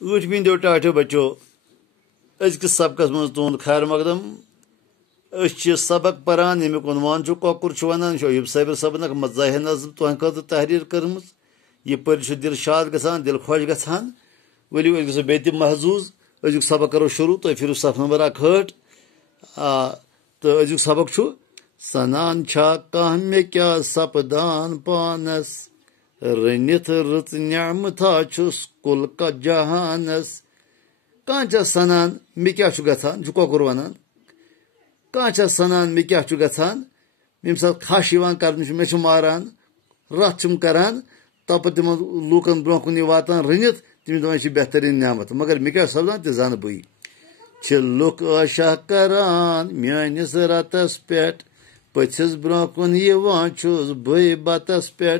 ऊट बिंदो टाठो बचो अजकिस सबकस मज तुंद खैर मकदम सबक परान यमुक उनवान कौकुर वन शोब साबिर सबन मज़ाहिर नज़म तुह खत तहरीर कर्म यह पर दिल शाद गसान दिल खुश गसान वलियो गो बे महजूज अजुक सबक करो शुरू तुम फिर सफ नंबर 1 हट तो अजुक सबक सनान छा कह मे क्या सपदान पानस रनित रुत न्यामता छुस कुल का जहानस कह सनान मे क्या गसान कौकुर वन कह सनान मे क्या गसान यम सात खश कर मे मारान रथ करान तप तम लूकन ब्रोह कुन वातान रनित तम दपान बेहतरीन न्यामत मगर मे क्या सपदान तह जान बी लुक आशा करान मानिस रतस पे पथिस ब्रोह कुन बे बतस पे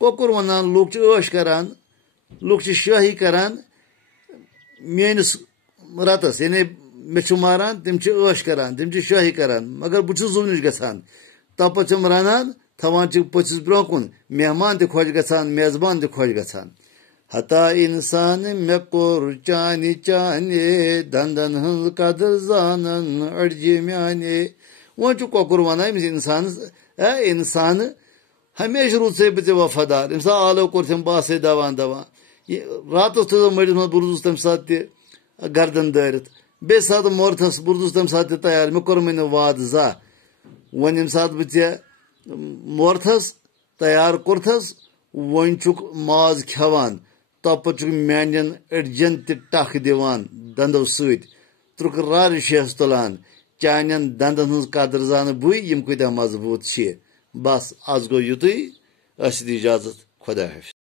कौकुर वन लुक ऐश करान लुक शाही करान मेनिस रतस यानी मे मारान तम ऐश करान तम शाही करान मगर बहुत जुमनिश गसान तप तम रनान थवान पथिस ब्रोह कुन मेहमान तह खुश गसान मेजबान तह खुश गसान हता इंसान मे कोर चाने चाने दंदन हज कदर जानन अड़जे माने वो कौकुर वन इंसान हमेशा रूद से बे वफादार यम सा आलो कोर तम बस दवान दवान रात थो मड़िस मज बुर्दुस तम सात गर्दन दारित बे सात मोरथस बुर्दुस तम सात तैयार मे कोर मे वाद जा वन यम सात बे मोरथस तैयार कोरथस वन माज खेवान तप मान अड़जन तख दिवान दंदो सत्रुक रार शेस तुलान चान दंदन हज कदर जान बुई यम कूत मजबूत बस आज गो युत इजाजत खुदा हाफिज।